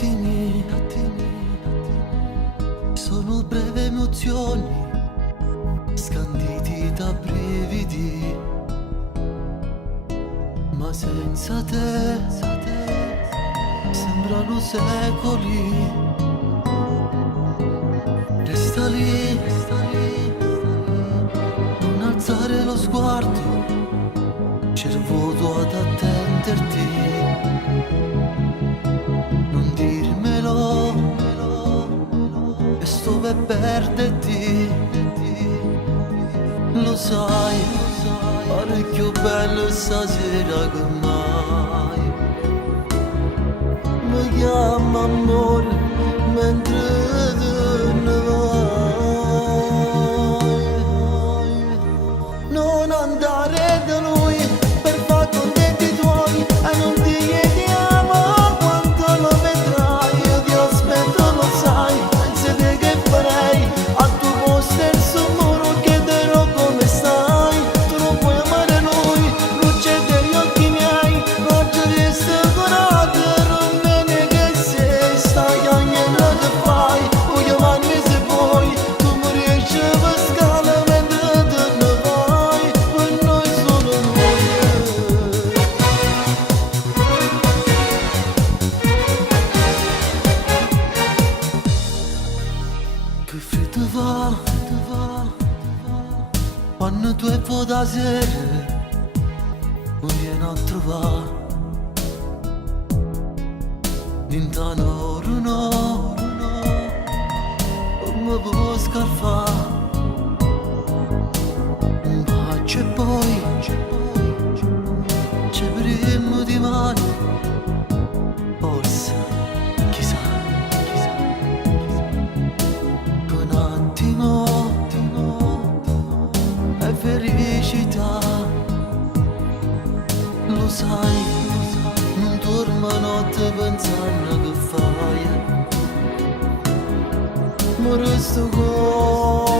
attimi, sono breve emozioni, scanditi da brividi, ma senza te sembrano secoli. Resta lì, non alzare lo sguardo, c'è il vuoto ad attenderti. Non dirmelo, e sto per perderti. Lo sai, parecchio bello stasera che mai mi chiama amore mentre te ne vai. Non andare da lui per far contenti i tuoi e non ti chiediamo quanto lo vedrai. Io ti aspetto, lo sai, pensate che farei al tuo posto il suo muro, chiederò come stai. Tu non puoi amare lui, luce degli occhi miei, raggio di stacorato, non bene che sei, stai cagnando che fai, puoi chiamarmi se vuoi, tu mi riesci per scala mentre te ne vai, per noi solo noi. Che freddo fa, quando tu e fuori da sera mi vieni a trovare. Lontano no, come può scarfare un bacio e poi ci avremo di mano. Forse, chissà, che un attimo è felicità. Lo sai, non dormo notte pensando che fai. Ma resto con